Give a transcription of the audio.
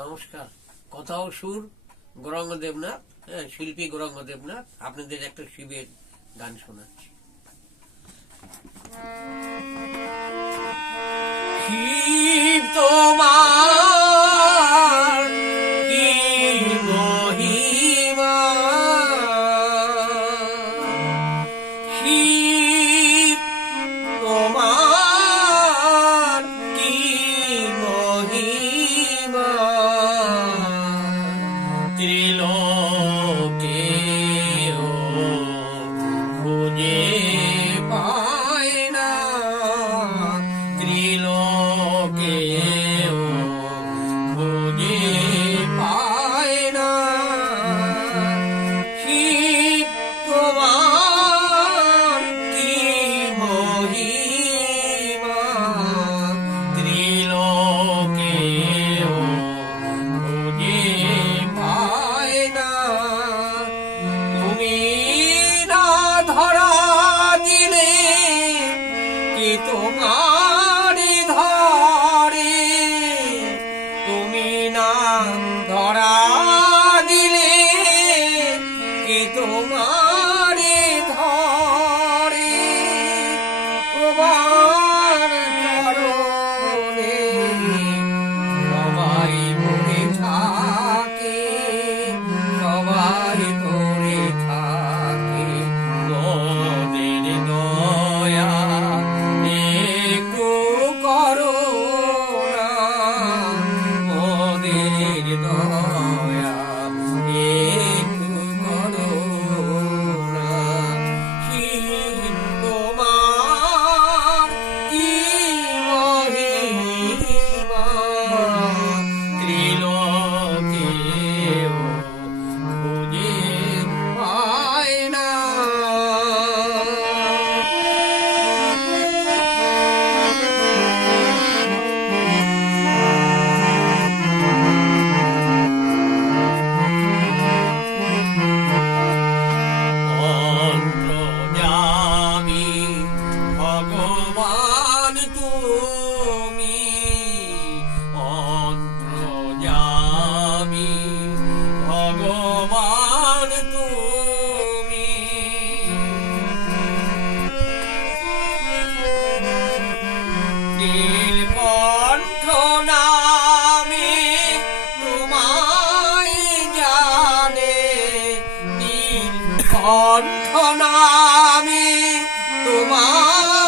নমস্কার। কথা ও সুর গৌরাঙ্গ দেবনাথ, শিল্পী গৌরাঙ্গ দেবনাথ আপনাদের একটা শিবের গান শোনাচ্ছি। শিব তোমার কি মহিমা, শিব তোমার কি মহিমা, ত্রিলোকে খুঁজে পায় না, ত্রিলোকে খুঁজে পায় না। শিব তোমার কি মহিমা, ত্রিলোকে খুঁজে পায় না। তুমি না ধরা দিলে কে তোমার ধরে, তুমি না ধরা দিলে কে তোমার ধরে। তোমার চরণে সবাই পড়ে থাকে, সবাই পড়ে থাকে। মোদের দয়া একটু করো না, মোদের দয়া একটু করো না। শিব তোমার কি মহিমা, ত্রিলোকে খুঁজে পায় না। অন্তর্যামী ভগবান তুমি, অন্তর্যামী ভগবান তুমি। নীলকণ্ঠ নামে তোমায় জানে, নীলকণ্ঠ নামে তোমায়